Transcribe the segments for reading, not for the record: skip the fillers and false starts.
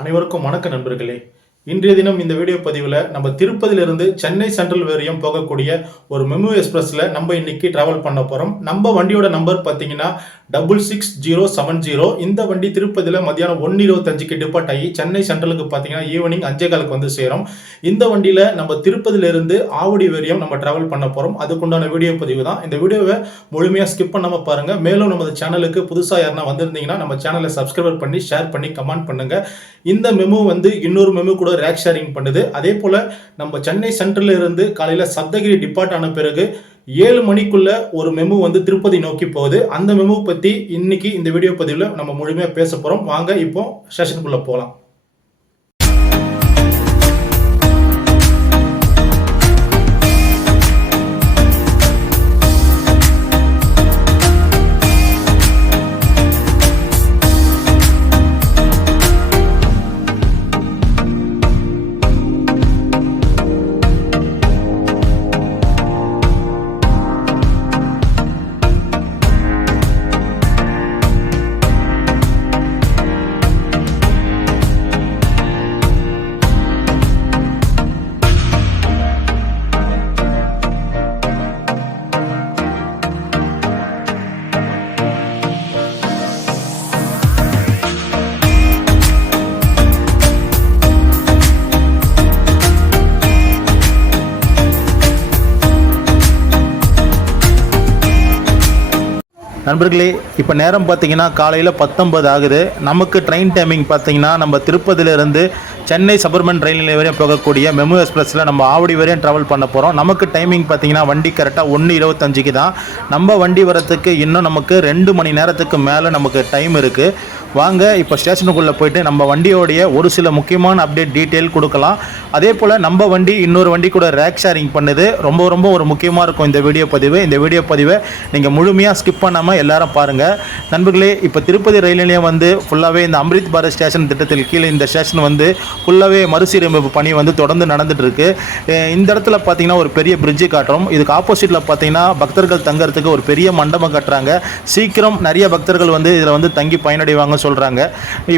அனைவருக்கும் வணக்க நண்பர்களே. இன்றைய தினம் இந்த வீடியோ பதிவில் நம்ம திருப்பதியிலிருந்து சென்னை சென்ட்ரல் வரையும் போகக்கூடிய ஒரு மெமு எக்ஸ்பிரஸில் நம்ம இன்னைக்கு டிராவல் பண்ண போகிறோம். நம்ம வண்டியோட நம்பர் பார்த்தீங்கன்னா 66070. இந்த வண்டி திருப்பதியில் மதியானம் 1:25க்கு டிபார்ட் ஆகி சென்னை சென்ட்ரலுக்கு பார்த்தீங்கன்னா ஈவினிங் 5:15 வந்து சேரும். இந்த வண்டியில் நம்ம திருப்பதியிலிருந்து ஆவடி வரையும் நம்ம டிராவல் பண்ண போகிறோம். அதுக்குண்டான வீடியோ பதிவு தான். இந்த வீடியோவை முழுமையாக ஸ்கிப் பண்ணாமல் பாருங்கள். மேலும் நமது சேனலுக்கு புதுசாக யாருன்னா வந்திருந்தீங்கன்னா நம்ம சேனலை சப்ஸ்கிரைப் பண்ணி ஷேர் பண்ணி கமெண்ட் பண்ணுங்கள். இந்த மெமு இன்னொரு மெமு கூட ரேக் ஷேரிங் பண்ணுது. அதே போல் நம்ம சென்னை சென்ட்ரலில் இருந்து காலையில் சப்தகிரி டிபார்ட் ஆன பிறகு 7 மணிக்குள்ள ஒரு மெமு திருப்பதி நோக்கி போகுது. அந்த மெமு பற்றி இன்னைக்கு இந்த வீடியோ பதிவில் நம்ம முழுமையாக பேச போகிறோம். வாங்க இப்போ ஸ்டேஷனுக்குள்ளே போகலாம். நண்பர்களே, இப்போ நேரம் பார்த்தீங்கன்னா காலையில் 19 ஆகுது. நமக்கு ட்ரெயின் டைமிங் பார்த்தீங்கன்னா நம்ம திருப்பதியிலிருந்து சென்னை சபர்மன் ரயில் நிலையம் வரையும் போகக்கூடிய மெமு எக்ஸ்பிரஸில் நம்ம ஆவடி வரையும் ட்ராவல் பண்ண போகிறோம். நமக்கு டைமிங் பார்த்தீங்கன்னா வண்டி கரெக்டாக 1:25க்கு தான். நம்ம வண்டி வரத்துக்கு இன்னும் நமக்கு 2 மணி நேரத்துக்கு மேலே நமக்கு டைம் இருக்குது. வாங்க இப்போ ஸ்டேஷனுக்குள்ளே போயிட்டு நம்ம வண்டியோடைய ஒரு சில முக்கியமான அப்டேட் டீட்டெயில் கொடுக்கலாம். அதே போல் நம்ம வண்டி இன்னொரு வண்டி கூட ரேக் ஷேரிங் பண்ணுது. ரொம்ப ஒரு முக்கியமாக இருக்கும் இந்த வீடியோ பதிவு. இந்த வீடியோ பதிவை நீங்கள் முழுமையாக ஸ்கிப் பண்ணாமல் எல்லாரும் பாருங்கள். நண்பர்களே, இப்போ திருப்பதி ரயில் நிலையம் ஃபுல்லாகவே இந்த அம்ரித் பாரத் ஸ்டேஷன் திட்டத்தில் கீழே இந்த ஸ்டேஷன் ஃபுல்லாகவே மறுசீரமைப்பு பணி தொடர்ந்து நடந்துட்டு இருக்கு. இந்த இடத்துல பார்த்தீங்கன்னா ஒரு பெரிய பிரிட்ஜு காட்டுறோம். இதுக்கு ஆப்போசிட்டில் பார்த்தீங்கன்னா பக்தர்கள் தங்கறதுக்கு ஒரு பெரிய மண்டபம் கட்டுறாங்க. சீக்கிரம் நிறைய பக்தர்கள் இதில் தங்கி பயனடைவாங்க சொல்கிறாங்க.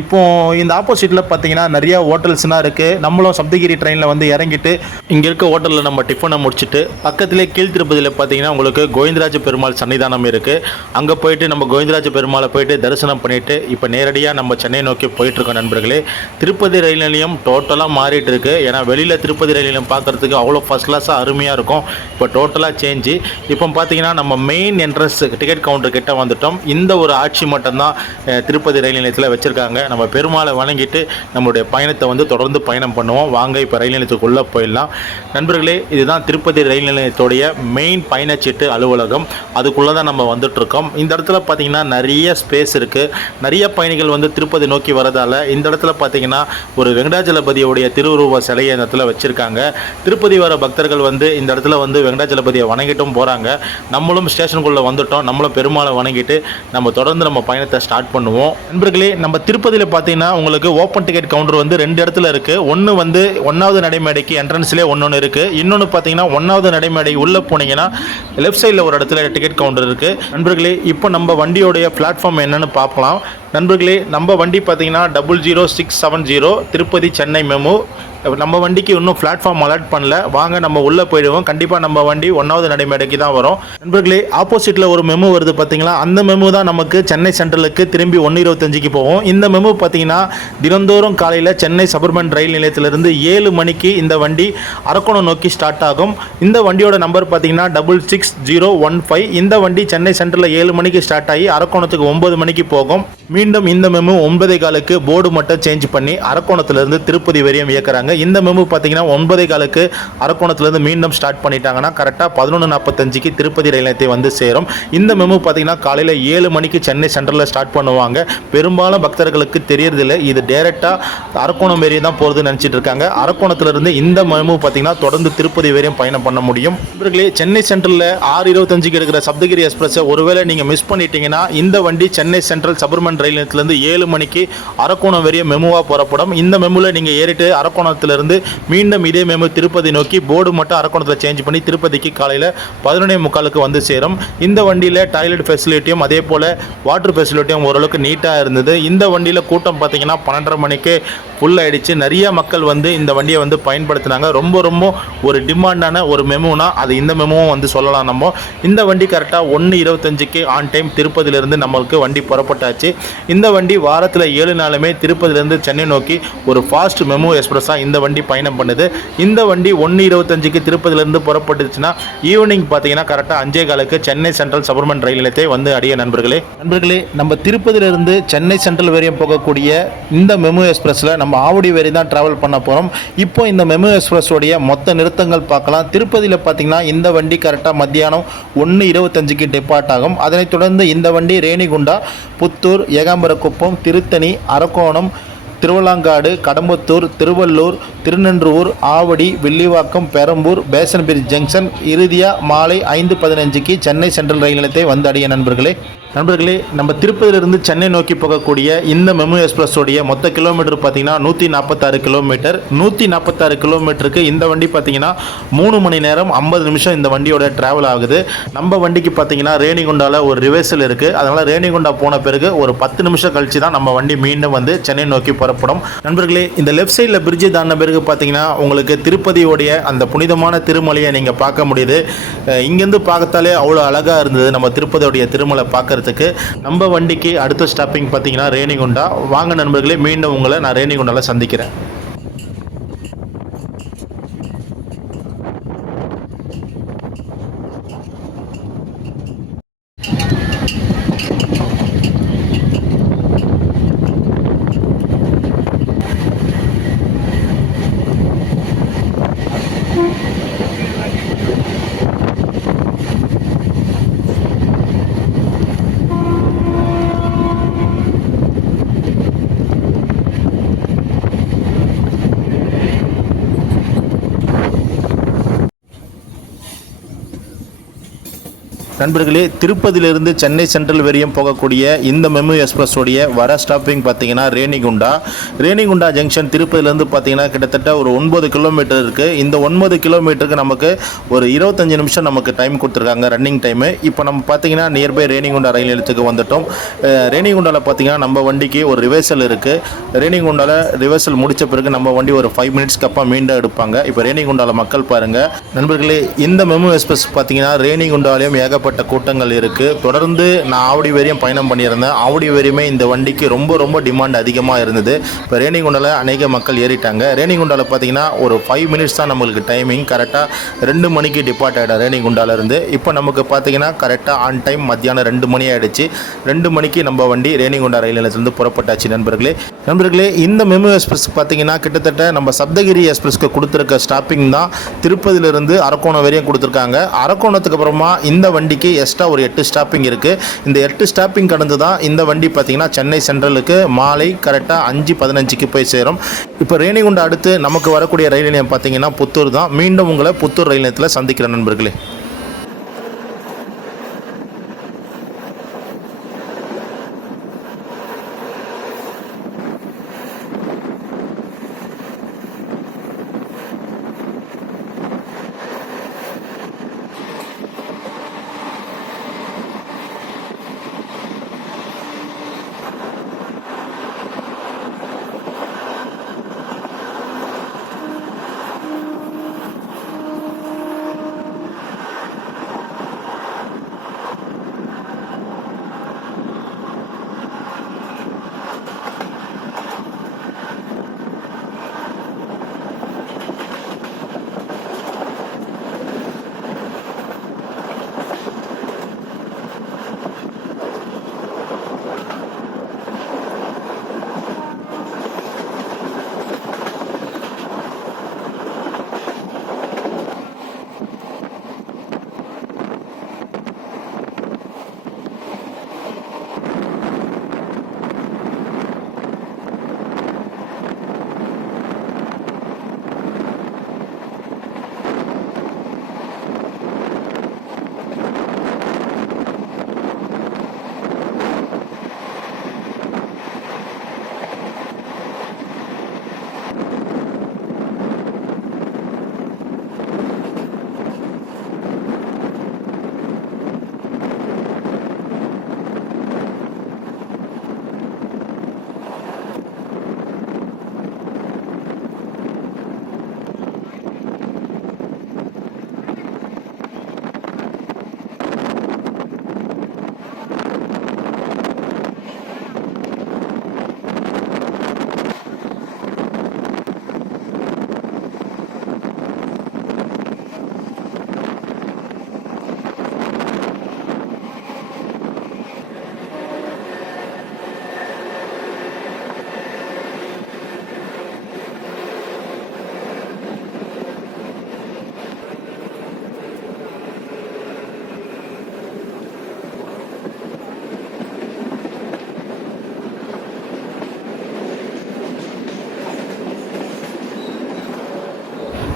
இப்போ இந்த ஆப்போசிட்டில் பார்த்தீங்கன்னா நிறைய ஹோட்டல்ஸ்லாம் இருக்குது. நம்மளும் சப்தகிரி ட்ரெயினில் இறங்கிட்டு இங்கே இருக்க ஹோட்டலில் நம்ம டிஃபனை முடிச்சுட்டு பக்கத்திலே கீழ் திருப்பதியில் பார்த்தீங்கன்னா உங்களுக்கு கோவிந்தராஜ பெருமாள் சன்னிதானம் இருக்குது. அங்கே போயிட்டு நம்ம கோவிந்தராஜ பெருமாளை போயிட்டு தரிசனம் பண்ணிவிட்டு இப்போ நேரடியாக நம்ம சென்னை நோக்கி போயிட்டுருக்கோம். நண்பர்களே, திருப்பதி ரயில் நிலையம் டோட்டலாக மாறிட்டு இருக்கு. ஏன்னா வெளியில் திருப்பதி ரயில் நிலையம் பார்க்குறதுக்கு அவ்வளோ ஃபஸ்ட் கிளாஸாக அருமையாக இருக்கும். இப்போ டோட்டலாக சேஞ்சு. இப்போ பார்த்தீங்கன்னா நம்ம மெயின் என்ட்ரன்ஸ் டிக்கெட் கவுண்டர் கிட்ட வந்துட்டோம். இந்த ஒரு ஆட்சி மட்டும்தான் திருப்பதி ரயில் நிலையத்தில் வச்சுருக்காங்க. நம்ம பெருமாளை வணங்கிட்டு நம்மளுடைய பயணத்தை தொடர்ந்து பயணம் பண்ணுவோம். வாங்க இப்போ ரயில் நிலையத்துக்குள்ளே போயிடலாம். நண்பர்களே, இதுதான் திருப்பதி ரயில் நிலையத்துடைய மெயின் பயணச்சீட்டு அலுவலகம். அதுக்குள்ளே தான் நம்ம வந்துட்டுருக்கோம். இந்த இடத்துல பார்த்தீங்கன்னா நிறைய ஸ்பேஸ் இருக்குது. நிறைய பயணிகள் திருப்பதி நோக்கி வரதால் இந்த இடத்துல பார்த்தீங்கன்னா ஒரு வெங்கடாஜலபதியோடைய திருவுருவ சிலையை இந்த இடத்துல வச்சுருக்காங்க. திருப்பதி வர பக்தர்கள் இந்த இடத்துல வெங்கடாஜலபதியை வணங்கிட்டும் போகிறாங்க. நம்மளும் ஸ்டேஷனுக்குள்ளே வந்துட்டோம். நம்மளும் பெருமாளை வணங்கிட்டு நம்ம தொடர்ந்து நம்ம பயணத்தை ஸ்டார்ட் பண்ணுவோம். நண்பர்களே, நம்ம திருப்பதியில் பார்த்தீங்கன்னா உங்களுக்கு ஓப்பன் டிக்கெட் கவுண்டர் 2 இடத்துல இருக்குது. ஒன்று 1வது நடைமேடைக்கு என்ட்ரன்ஸ்லேயே ஒன்று இருக்குது. இன்னொன்று பார்த்தீங்கன்னா 1வது நடைமேடை உள்ளே போனீங்கன்னா லெஃப்ட் சைடில் ஒரு இடத்துல டிக்கெட் கவுண்டர் இருக்குது. நண்பர்களே, இப்போ நம்ம வண்டியோடைய பிளாட்ஃபார்ம் என்னன்னு பார்க்கலாம். நண்பர்களே, நம்ம வண்டி பார்த்தீங்கன்னா 00670 திருப்பதி சென்னை மெமு. நம்ம வண்டிக்கு இன்னும் பிளாட்ஃபார்ம் அலர்ட் பண்ணல. வாங்க நம்ம உள்ளே போயிடுவோம். கண்டிப்பாக நம்ம வண்டி 1வது நடைமேடைக்கு தான் வரும். நண்பர்களே, ஆப்போசிட்டில் ஒரு மெமு வருது பார்த்தீங்களா? அந்த மெமு தான் நமக்கு சென்னை சென்ட்ரலுக்கு திரும்பி 1:25க்கு போகும். இந்த மெமு பார்த்தீங்கன்னா தினந்தோறும் காலையில் சென்னை சபர்மன் ரயில் நிலையத்திலிருந்து 7 மணிக்கு இந்த வண்டி அரக்கோணம் நோக்கி ஸ்டார்ட் ஆகும். இந்த வண்டியோட நம்பர் பார்த்தீங்கன்னா 66015. இந்த வண்டி சென்னை சென்ட்ரலில் 7 மணிக்கு ஸ்டார்ட் ஆகி அரக்கோணத்துக்கு 9 மணிக்கு போகும். மீண்டும் இந்த மெமு 9:15க்கு போர்டு மட்டும் சேஞ்ச் பண்ணி அரக்கோணத்திலிருந்து திருப்பதி வரையும் இயக்குறாங்க. இந்த மெமு பார்த்தீங்கன்னா 9:15க்கு அரக்கோணத்திலிருந்து மீண்டும் ஸ்டார்ட் பண்ணிட்டாங்கன்னா கரெக்டாக 11:45க்கு திருப்பதி ரயில் நிலையத்தை சேரும். இந்த மெமு பார்த்தீங்கன்னா காலையில் 7 மணிக்கு சென்னை சென்ட்ரலில் ஸ்டார்ட் பண்ணுவாங்க. பெரும்பாலும் பக்தர்களுக்கு தெரியறதில்லை, இது டேரெக்டாக அரக்கோணம் வரையும் தான் போகிறதுன்னு நினச்சிட்டு இருக்காங்க. அரக்கோணத்திலிருந்து இந்த மெமு பார்த்தீங்கன்னா தொடர்ந்து திருப்பதி வரையும் பயணம் பண்ண முடியும். இவர்களே, சென்னை சென்ட்ரலில் 6:25க்கு எடுக்கிற சப்தகிரி எக்ஸ்பிரஸை ஒருவேளை நீங்கள் மிஸ் பண்ணிட்டீங்கன்னா இந்த வண்டி சென்னை சென்ட்ரல் சபர்மன் ரயில் நிலையத்திலிருந்து 7 மணிக்கு அரக்கோணம் வரையும் மெமுவாக புறப்படும். இந்த மெமுவில் நீங்கள் ஏறிட்டு அரக்கோணம் அரக்கோணத்திலிருந்து மீண்டும் இதே மெமு திருப்பதி நோக்கி போர்டு மட்டும் அரக்கோணத்தில் சேஞ்ச் பண்ணி திருப்பதிக்கு காலையில் 11:45 வந்து சேரும். இந்த வண்டியில் டாய்லெட் ஃபெசிலிட்டியும் அதே போல் வாட்டர் ஃபெசிலிட்டியும் ஓரளவுக்கு நீட்டாக இருந்தது. இந்த வண்டியில் கூட்டம் பார்த்தீங்கன்னா 12:30 மணிக்கு ஃபுல் ஆகிடுச்சு. நிறைய மக்கள் வந்து இந்த வண்டியை வந்து பயன்படுத்தினாங்க. ரொம்ப ரொம்ப ஒரு டிமாண்டான ஒரு மெமுனா அது இந்த மெமுவும் வந்து சொல்லலாம். நம்ம இந்த வண்டி கரெக்டாக 1:25க்கு ஆன் டைம் திருப்பதியிலிருந்து நம்மளுக்கு வண்டி புறப்பட்டாச்சு. இந்த வண்டி வாரத்தில் 7 நாளுமே திருப்பதியிலிருந்து சென்னை நோக்கி ஒரு ஃபாஸ்ட் மெமு எக்ஸ்பிரஸாக இந்த வண்டி பயணம் பண்ணுது. இந்த வண்டி 1:25க்கு திருப்பதியிலிருந்து புறப்பட்டுச்சுன்னா ஈவினிங் பார்த்தீங்கன்னா கரெக்டாக 5:15க்கு சென்னை சென்ட்ரல் சபர்மன் ரயில் நிலையத்தை வந்து அடைய நண்பர்களே. நம்ம திருப்பதியிலிருந்து சென்னை சென்ட்ரல் வரையும் போகக்கூடிய இந்த மெமு எக்ஸ்பிரஸில் நம்ம ஆவடி வரை தான் டிராவல் பண்ண போகிறோம். இப்போ இந்த மெமு எக்ஸ்பிரஸோடைய மொத்த நிறுத்தங்கள் பார்க்கலாம். திருப்பதியில் பார்த்தீங்கன்னா இந்த வண்டி கரெக்டாக மத்தியானம் 1:25க்கு டிபார்ட் ஆகும். அதனைத் தொடர்ந்து இந்த வண்டி ரேணிகுண்டா, புத்தூர், ஏகாம்பரக்குப்பம், திருத்தணி, அரக்கோணம், திருவள்ளாங்காடு, கடம்பத்தூர், திருவள்ளூர், திருநென்றூர், ஆவடி, வில்லிவாக்கம், பெரம்பூர், பேசன்பீர் ஜங்ஷன் இறுதியாக மாலை 5:15க்கு சென்னை சென்ட்ரல் ரயில் நிலையத்தை வந்து அடைய நண்பர்களே. நம்ம திருப்பதியிலிருந்து சென்னை நோக்கி போகக்கூடிய இந்த மெமு எக்ஸ்பிரஸோடைய மொத்த கிலோமீட்டர் பார்த்தீங்கன்னா 146 கிலோமீட்டர். 146 கிலோமீட்டருக்கு இந்த வண்டி பார்த்தீங்கன்னா 3 மணி நேரம் 50 நிமிஷம் இந்த வண்டியோட டிராவல் ஆகுது. நம்ம வண்டிக்கு பார்த்தீங்கன்னா ரேணிகுண்டாவில் ஒரு ரிவர்சல் இருக்குது. அதனால் ரேணிகுண்டா போன பிறகு ஒரு 10 நிமிஷம் கழிச்சு தான் நம்ம வண்டி மீண்டும் வந்து சென்னை நோக்கி புறப்படும். நண்பர்களே, இந்த லெஃப்ட் சைடில் பிரிட்ஜு தாண்டின பிறகு பார்த்தீங்கன்னா உங்களுக்கு திருப்பதியோடைய அந்த புனிதமான திருமலையை நீங்கள் பார்க்க முடியுது. இங்கேருந்து பார்க்கத்தாலே அவ்வளோ அழகாக இருந்தது நம்ம திருப்பதியோடைய திருமலை பார்க்கறது. நம்ம வண்டிக்கு அடுத்த ஸ்டாப்பிங் பார்த்தீங்கன்னா ரேணிகுண்டா. வாங்க நண்பர்களே, மீண்டும் உங்களை நான் ரேணிகுண்டாவில் சந்திக்கிறேன். நண்பர்களே, திருப்பதியிலிருந்து சென்னை சென்ட்ரல் வரையும் போகக்கூடிய இந்த மெமு எக்ஸ்பிரஸோடைய வர ஸ்டாப்பிங் பார்த்தீங்கன்னா ரேணிகுண்டா ஜங்ஷன் திருப்பதியிலேருந்து பார்த்தீங்கன்னா கிட்டத்தட்ட ஒரு 9 கிலோமீட்டர் இருக்குது. இந்த 9 கிலோமீட்டருக்கு நமக்கு ஒரு 25 நிமிஷம் நமக்கு டைம் கொடுத்துருக்காங்க ரன்னிங் டைமு. இப்போ நம்ம பார்த்தீங்கன்னா நியர்பை ரேணிகுண்டா ரயில் நிலையத்துக்கு வந்துட்டோம். ரேணிகுண்டாவில் பார்த்தீங்கன்னா நம்ம வண்டிக்கு ஒரு ரிவர்சல் இருக்குது. ரேணிகுண்டாவில் ரிவர்சல் முடித்த பிறகு நம்ம வண்டி ஒரு 5 மினிட்ஸ்க்கு அப்புறம் மீண்டும் எடுப்பாங்க. இப்போ ரேணிகுண்டாவில் மக்கள் பாருங்கள். நண்பர்களே, இந்த மெமு எக்ஸ்பிரஸ் பார்த்தீங்கன்னா ரேணிகுண்டாவிலையும் ஏகப்பட்ட கூட்டங்கள் இருக்குது. தொடர்ந்து நான் ஆவடி வரையும் பயணம் பண்ணியிருந்தேன். ஆவடி வரையுமே இந்த வண்டிக்கு ரொம்ப டிமாண்ட் அதிகமாக இருந்தது. இப்போ ரேணிகுண்டாவில் அநேக மக்கள் ஏறிட்டாங்க. ரேணிகுண்டாவில் பார்த்தீங்கன்னா ஒரு 5 மினிட்ஸ் தான் நம்மளுக்கு டைமிங். கரெக்டாக 2 மணிக்கு டிபார்ட் ஆகிடும் ரேணிகுண்டாவிலேருந்து. இப்போ நமக்கு பார்த்தீங்கன்னா கரெக்டாக ஆன் டைம் மத்தியானம் 2 மணி ஆகிடுச்சு. 2 மணிக்கு நம்ம வண்டி ரேணிகுண்டா ரயில் நிலையத்திலிருந்து புறப்பட்டாச்சு. நண்பர்களே, இந்த மெமு எக்ஸ்பிரஸ் பார்த்தீங்கன்னா கிட்டத்தட்ட நம்ம சப்தகிரி எக்ஸ்பிரஸ்க்கு கொடுத்துருக்க ஸ்டாப்பிங் தான் திருப்பதியிலிருந்து அரக்கோணம் வரையும் கொடுத்துருக்காங்க. அரக்கோணத்துக்கு அப்புறமா இந்த வண்டிக்கு எக்ஸ்ட்ரா ஒரு 8 ஸ்டாப்பிங் இருக்குது. இந்த 8 ஸ்டாப்பிங் கடந்து தான் இந்த வண்டி பார்த்தீங்கன்னா சென்னை சென்ட்ரலுக்கு மாலை கரெக்டாக 5:15க்கு போய் சேரும். இப்போ ரேணிகுண்டா அடுத்து நமக்கு வரக்கூடிய ரயில் நிலையம் பார்த்தீங்கன்னா புத்தூர் தான். மீண்டும் உங்களை புத்தூர் ரயில் நிலையத்தில் சந்திக்கிறேன் நண்பர்களே.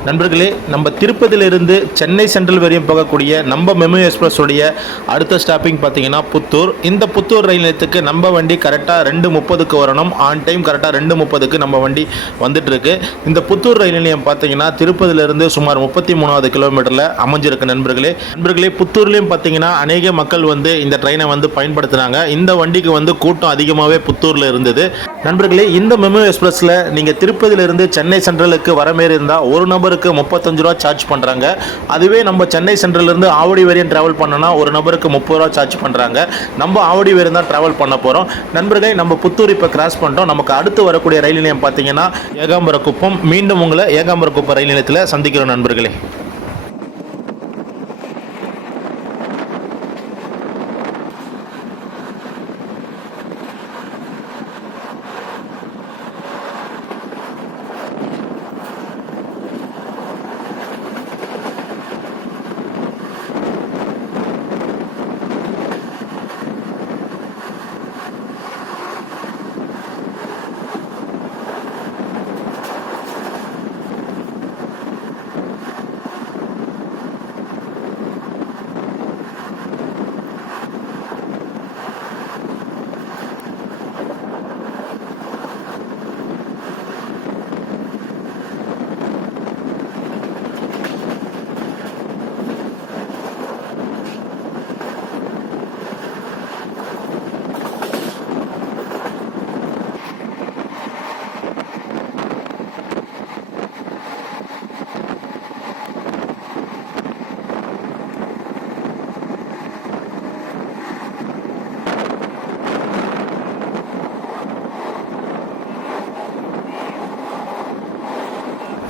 நண்பர்களே, நம்ம திருப்பதியிலிருந்து சென்னை சென்ட்ரல் வரையும் போகக்கூடிய நம்ம மெமு எக்ஸ்பிரஸ் உடைய அடுத்த ஸ்டாப்பிங் பார்த்தீங்கன்னா புத்தூர். இந்த புத்தூர் ரயில் நிலையத்துக்கு நம்ம வண்டி கரெக்டாக 2:30க்கு வரணும். ஆன் டைம் கரெக்டாக 2:30க்கு நம்ம வண்டி வந்துட்டுருக்கு. இந்த புத்தூர் ரயில் நிலையம் பார்த்தீங்கன்னா திருப்பதியிலிருந்து சுமார் 33வது கிலோமீட்டரில் அமைஞ்சிருக்கு நண்பர்களே, புத்தூர்லேயும் பார்த்தீங்கன்னா அநேக மக்கள் வந்து இந்த ட்ரெயினை வந்து பயன்படுத்துகிறாங்க. இந்த வண்டிக்கு வந்து கூட்டம் அதிகமாகவே புத்தூரில் இருந்தது. நண்பர்களே, இந்த மெமு எக்ஸ்பிரஸில் நீங்கள் திருப்பதியிலிருந்து சென்னை சென்ட்ரலுக்கு வர மாரி இருந்தால் ஒரு நபருக்கு 35 ரூபா சார்ஜ் பண்ணுறாங்க. அதுவே நம்ம சென்னை சென்ட்ரலிருந்து ஆவடி வரையும் ட்ராவல் பண்ணோன்னா ஒரு நபருக்கு 30 ரூபா சார்ஜ் பண்ணுறாங்க. நம்ம ஆவடி வரையும் தான் ட்ராவல் பண்ண போகிறோம். நண்பர்களே, நம்ம புத்தூர் இப்போ கிராஸ் பண்ணிட்டோம். நமக்கு அடுத்து வரக்கூடிய ரயில் நிலையம் பார்த்தீங்கன்னா ஏகாம்பரக்குப்பம். மீண்டும் உங்களை ஏகாம்பரக்குப்பம் ரயில் நிலையத்தில் சந்திக்கிறோம் நண்பர்களே.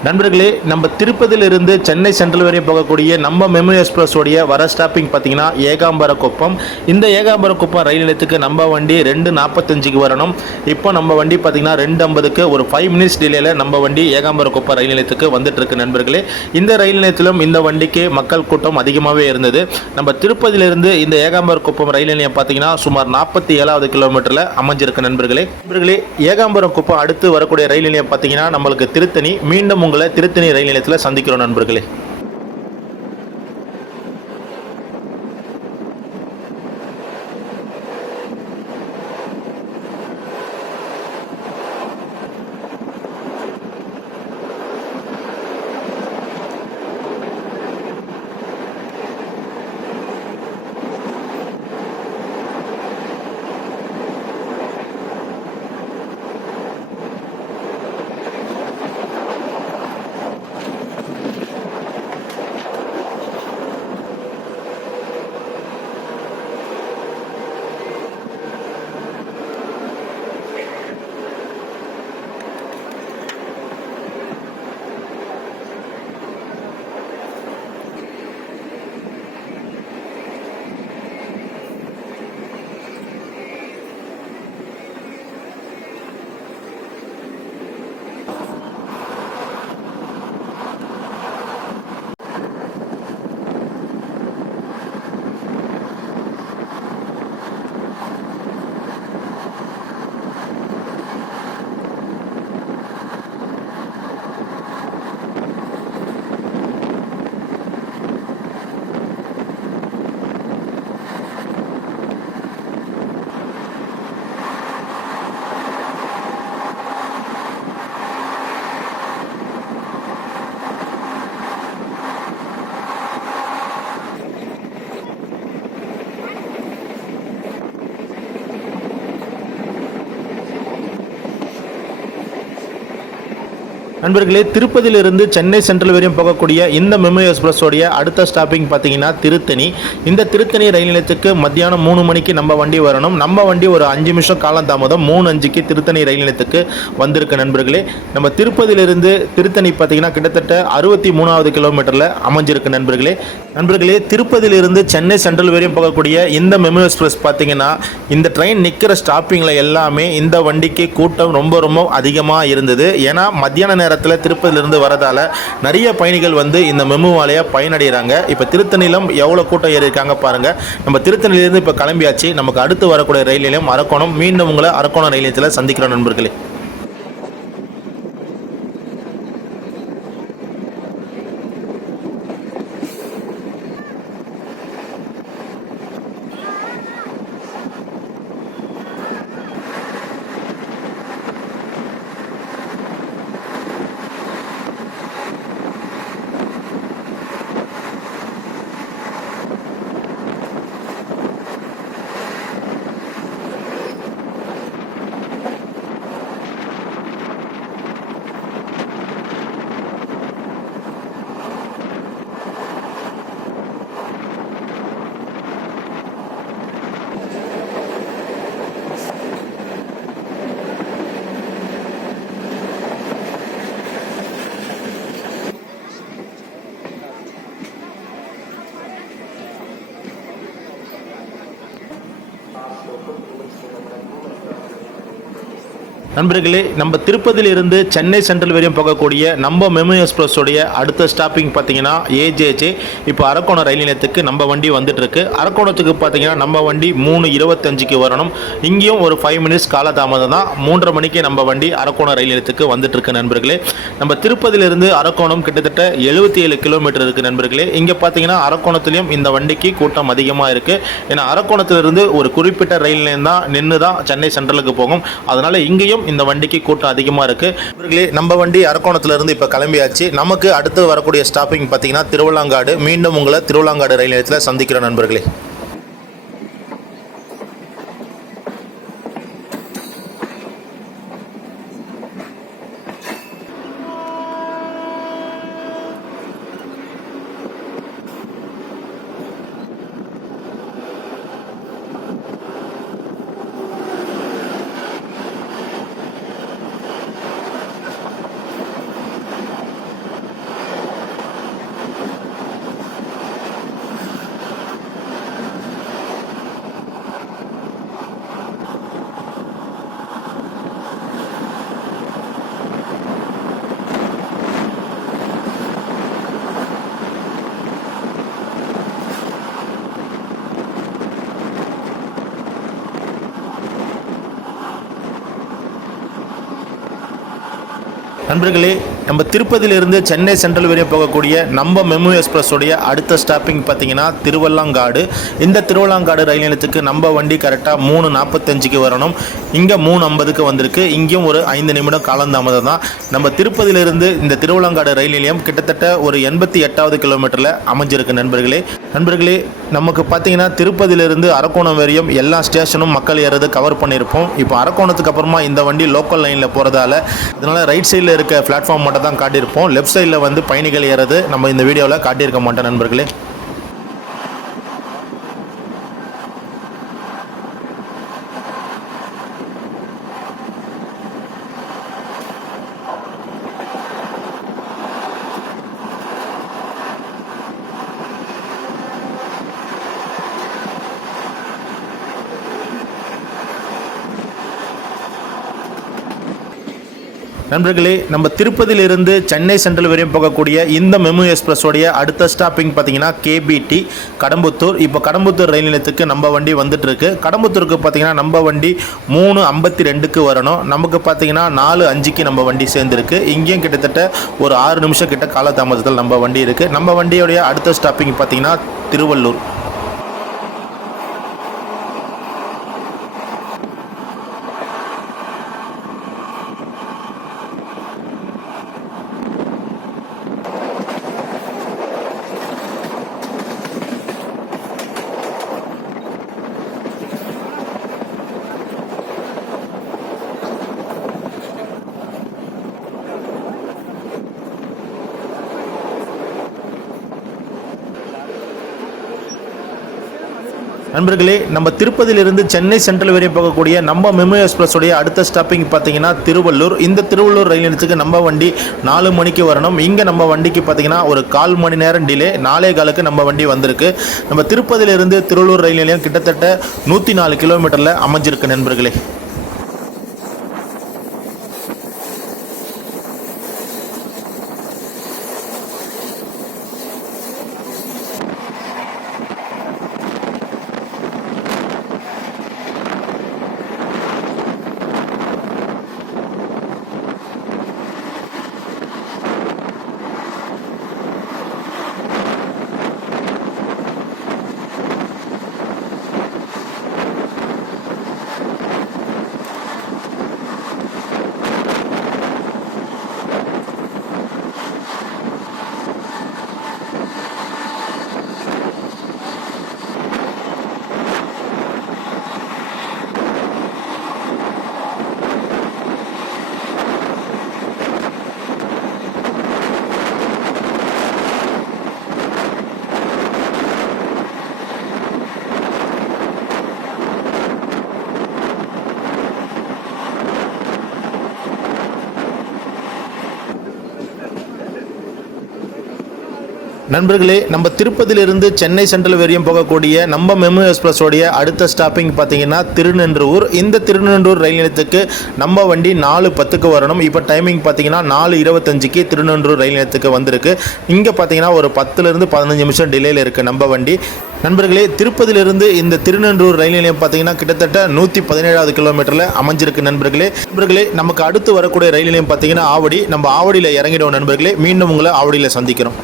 நண்பர்களே, நம்ம திருப்பதியிலிருந்து சென்னை சென்ட்ரல் வரையும் போகக்கூடிய நம்ம மெமு எக்ஸ்பிரஸ் உடைய வர ஸ்டாப்பிங் பார்த்தீங்கன்னா ஏகாம்பரக்குப்பம். இந்த ஏகாம்பரக்குப்பம் ரயில் நிலையத்துக்கு நம்ம வண்டி 2:45க்கு வரணும். இப்போ நம்ம வண்டி பார்த்தீங்கன்னா 2:50க்கு ஒரு 5 மினிட்ஸ் டிலேயில் நம்ம வண்டி ஏகாம்பரக்குப்பம் ரயில் நிலையத்துக்கு வந்துட்டு இருக்கு நண்பர்களே. இந்த ரயில் நிலையத்திலும் இந்த வண்டிக்கு மக்கள் கூட்டம் அதிகமாகவே இருந்தது. நம்ம திருப்பதியிலிருந்து இந்த ஏகாம்பரக்குப்பம் ரயில் நிலையம் பார்த்தீங்கன்னா சுமார் 47வது கிலோமீட்டரில் அமைஞ்சிருக்கு நண்பர்களே. ஏகாம்பரக்குப்பம் அடுத்து வரக்கூடிய ரயில் நிலையம் பார்த்தீங்கன்னா நம்மளுக்கு திருத்தணி. மீண்டும் திருத்தணி ரயில் நிலையத்தில் சந்திக்கிறோம் நண்பர்களே. நண்பர்களே, திருப்பதியிலிருந்து சென்னை சென்ட்ரல் வரையும் போகக்கூடிய இந்த மெமு எக்ஸ்பிரஸ் உடைய அடுத்த ஸ்டாப்பிங் பார்த்தீங்கன்னா திருத்தணி. இந்த திருத்தணி ரயில் நிலையத்துக்கு மத்தியானம் 3 மணிக்கு நம்ம வண்டி வரணும். நம்ம வண்டி ஒரு 5 நிமிஷம் காலம் தாமதம் 3:05க்கு திருத்தணி ரயில் நிலையத்துக்கு வந்திருக்கு நண்பர்களே. நம்ம திருப்பதியிலிருந்து திருத்தணி பார்த்தீங்கன்னா கிட்டத்தட்ட 63வது கிலோமீட்டரில் அமைஞ்சிருக்கு நண்பர்களே, திருப்பதியிலிருந்து சென்னை சென்ட்ரல் வரையும் போகக்கூடிய இந்த மெமு எக்ஸ்பிரஸ் பார்த்தீங்கன்னா இந்த ட்ரெயின் நிற்கிற ஸ்டாப்பிங்கில் எல்லாமே இந்த வண்டிக்கு கூட்டம் ரொம்ப அதிகமாக இருந்தது. ஏன்னா மத்தியான நேரத்தில் திருப்பதியிலிருந்து வரதால நிறைய பயணிகள் வந்து இந்த மெமுவாலையா பயனடைகிறாங்க. இப்போ திருத்தணியிலும் எவ்வளோ கூட்டம் ஏறி இருக்காங்க பாருங்க. நம்ம திருத்தணியிலிருந்து இப்போ கிளம்பியாச்சு. நமக்கு அடுத்து வரக்கூடிய ரயில் நிலையம் அரக்கோணம். மீண்டும் உங்களை அரக்கோணம் ரயில் நிலையத்தில் சந்திக்கிறோம் நண்பர்களே. நண்பர்களே, நம்ம திருப்பதியிலிருந்து சென்னை சென்ட்ரல் வரையும் போகக்கூடிய நம்ம மெமு எக்ஸ்பிரஸோடைய அடுத்த ஸ்டாப்பிங் பார்த்தீங்கன்னா ஏஜேஜே. இப்போ அரக்கோணம் ரயில் நிலையத்துக்கு நம்ம வண்டி வந்துட்டுருக்கு. அரக்கோணத்துக்கு பார்த்தீங்கன்னா நம்ம வண்டி 3:25க்கு வரணும். இங்கேயும் ஒரு 5 மினிட்ஸ் காலதாமதம் தான். 3:30 மணிக்கு நம்ம வண்டி அரக்கோணம் ரயில் நிலையத்துக்கு வந்துட்டுருக்கு நண்பர்களே. நம்ம திருப்பதியிலிருந்து அரக்கோணம் கிட்டத்தட்ட 77 கிலோமீட்டர் இருக்குது நண்பர்களே. இங்கே பார்த்தீங்கன்னா அரக்கோணத்துலேயும் இந்த வண்டிக்கு கூட்டம் அதிகமாக இருக்குது. ஏன்னா அரக்கோணத்திலிருந்து ஒரு குறிப்பிட்ட ரயில் நிலையம் தான் நின்று தான் சென்னை சென்ட்ரலுக்கு போகும். அதனால் இங்கேயும் இந்த வண்டிக்கு கூட்டம் அதிகமாக இருக்குது. நம்ம வண்டி அரக்கோணத்திலிருந்து இப்போ கிளம்பியாச்சு. நமக்கு அடுத்து வரக்கூடிய ஸ்டாப்பிங் பார்த்தீங்கன்னா திருவள்ளாங்காடு. மீண்டும் உங்களை திருவள்ளாங்காடு ரயில் நிலையத்தில் சந்திக்கிறோம் நண்பர்களே. நண்பர்களே, நம்ம திருப்பதியிலிருந்து சென்னை சென்ட்ரல் வரையும் போகக்கூடிய நம்ம மெமு எக்ஸ்பிரஸோடைய அடுத்த ஸ்டாப்பிங் பார்த்தீங்கன்னா திருவள்ளாங்காடு. இந்த திருவள்ளாங்காடு ரயில் நிலையத்துக்கு நம்ம வண்டி கரெக்டாக 3:45க்கு வரணும். இங்கே 3:50க்கு வந்திருக்கு. இங்கேயும் ஒரு 5 நிமிடம் காலந்தாமதம் தான். நம்ம திருப்பதியிலிருந்து இந்த திருவள்ளாங்காடு ரயில் நிலையம் கிட்டத்தட்ட ஒரு 88வது கிலோமீட்டரில் அமைஞ்சிருக்கு நண்பர்களே, நமக்கு பார்த்தீங்கன்னா திருப்பதியிலிருந்து அரக்கோணம் வரையும் எல்லா ஸ்டேஷனும் மக்கள் ஏறது கவர் பண்ணியிருப்போம். இப்போ அரக்கோணத்துக்கு அப்புறமா இந்த வண்டி லோக்கல் லைனில் போகிறதால அதனால் ரைட் சைடில் இருக்க பிளாட்ஃபார்ம் மட்டும் தான் காட்டியிருப்போம். லெஃப்ட் சைடில் வந்து பயணிகள் ஏறது நம்ம இந்த வீடியோவில் காட்டியிருக்க மாட்டோம் நண்பர்களே. நண்பர்களே, நம்ம திருப்பதியிலிருந்து சென்னை சென்ட்ரல் வரையும் போகக்கூடிய இந்த மெமு எக்ஸ்பிரஸோடைய அடுத்த ஸ்டாப்பிங் பார்த்தீங்கன்னா கேபிடி கடம்புத்தூர். இப்போ கடம்புத்தூர் ரயில் நிலையத்துக்கு நம்ம வண்டி வந்துட்டு இருக்கு. கடம்புத்தூருக்கு பார்த்தீங்கன்னா நம்ம வண்டி 3:52க்கு வரணும். நமக்கு பார்த்தீங்கன்னா 4:05க்கு நம்ம வண்டி சேர்ந்துருக்கு. இங்கேயும் கிட்டத்தட்ட ஒரு 6 நிமிஷம் கிட்ட காலதாமதத்தில் நம்ம வண்டி இருக்குது. நம்ம வண்டியோடைய அடுத்த ஸ்டாப்பிங் பார்த்தீங்கன்னா திருவள்ளூர். நண்பர்களே, நம்ம திருப்பதியிலிருந்து சென்னை சென்ட்ரல் வரையும் போகக்கூடிய நம்ம மெமு எக்ஸ்பிரஸோடைய அடுத்த ஸ்டாப்பிங் பார்த்தீங்கன்னா திருவள்ளூர். இந்த திருவள்ளூர் ரயில் நிலையத்துக்கு நம்ம வண்டி 4 மணிக்கு வரணும். இங்கே நம்ம வண்டிக்கு பார்த்தீங்கன்னா ஒரு 1/4 மணி நேரம் டிலே. 4:15க்கு நம்ம வண்டி வந்திருக்கு. நம்ம திருப்பதியிலிருந்து திருவள்ளூர் ரயில் நிலையம் கிட்டத்தட்ட 104 கிலோமீட்டரில் அமைஞ்சிருக்கு நண்பர்களே. நண்பர்களே, நம்ம திருப்பதியிலிருந்து சென்னை சென்ட்ரல் வரையும் போகக்கூடிய நம்ம மெமு எக்ஸ்பிரஸோடைய அடுத்த ஸ்டாப்பிங் பார்த்தீங்கன்னா திருநென்றூர். இந்த திருநென்றூர் ரயில் நிலையத்துக்கு நம்ம வண்டி 4:10க்கு வரணும். இப்போ டைமிங் பார்த்தீங்கன்னா 4:25க்கு திருநென்றூர் ரயில் நிலையத்துக்கு வந்திருக்கு. இங்கே பார்த்தீங்கன்னா ஒரு 10லேருந்து 15 நிமிஷம் டிலேயில் இருக்குது நம்ம வண்டி. நண்பர்களே, திருப்பதியிலிருந்து இந்த திருநென்றூர் ரயில் நிலையம் பார்த்தீங்கன்னா கிட்டத்தட்ட 117வது கிலோமீட்டரில் அமைஞ்சிருக்கு. நண்பர்களே, நமக்கு அடுத்து வரக்கூடிய ரயில் நிலையம் பார்த்தீங்கன்னா ஆவடி. நம்ம ஆவடியில் இறங்கிடுவோம் நண்பர்களே. மீண்டும் உங்களை ஆவடியில் சந்திக்கிறோம்.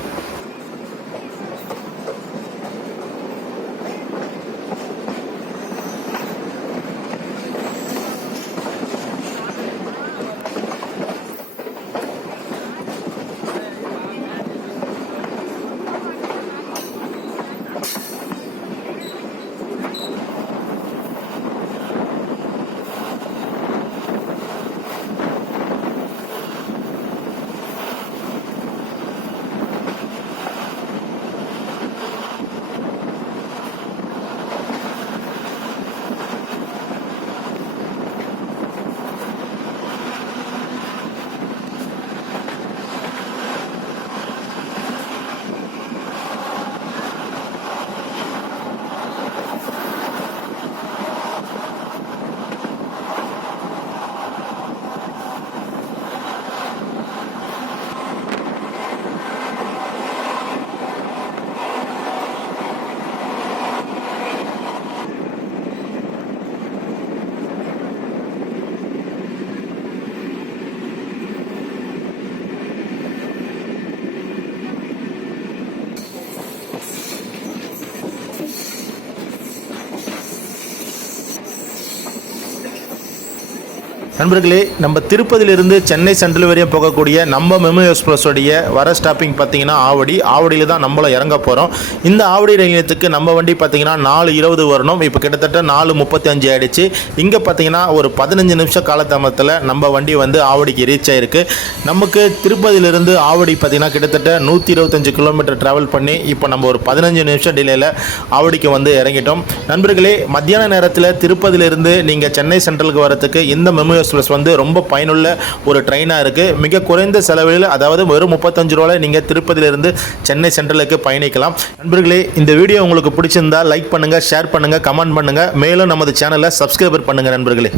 நண்பர்களே, நம்ம திருப்பதியிலிருந்து சென்னை சென்ட்ரல் வரையும் போகக்கூடிய நம்ம மெமு எக்ஸ்பிரஸோடைய வர ஸ்டாப்பிங் பார்த்தீங்கன்னா ஆவடியில் தான் நம்மளும் இறங்க போகிறோம். இந்த ஆவடி ரயில் நிலையத்துக்கு நம்ம வண்டி பார்த்தீங்கன்னா 4:20 வரணும். இப்போ கிட்டத்தட்ட 4:35 ஆகிடுச்சு. இங்கே பார்த்தீங்கன்னா ஒரு 15 நிமிஷம் காலதாமதத்தில் நம்ம வண்டி வந்து ஆவடிக்கு ரீச் ஆகிருக்கு. நமக்கு திருப்பதியிலிருந்து ஆவடி பார்த்தீங்கன்னா கிட்டத்தட்ட 125 கிலோமீட்டர் ட்ராவல் பண்ணி இப்போ நம்ம ஒரு 15 நிமிஷம் டிலேயில் ஆவடிக்கு வந்து இறங்கிட்டோம். நண்பர்களே, மத்தியான நேரத்தில் திருப்பதியிலிருந்து நீங்கள் சென்னை சென்ட்ரலுக்கு வரத்துக்கு இந்த மெமு எக்ஸ்பிரஸ் வந்து ரொம்ப பயனுள்ள ஒரு ட்ரெயினாக இருக்குது. மிக குறைந்த செலவில், அதாவது வெறும் 35 ரூபாயில் நீங்கள் திருப்பதியிலிருந்து சென்னை சென்ட்ரலுக்கு பயணிக்கலாம். நண்பர்களே, இந்த வீடியோ உங்களுக்கு பிடிச்சிருந்தா லைக் பண்ணுங்கள், ஷேர் பண்ணுங்கள், கமெண்ட் பண்ணுங்கள். மேலும் நமது சேனலை சப்ஸ்கிரைபர் பண்ணுங்கள் நண்பர்களே.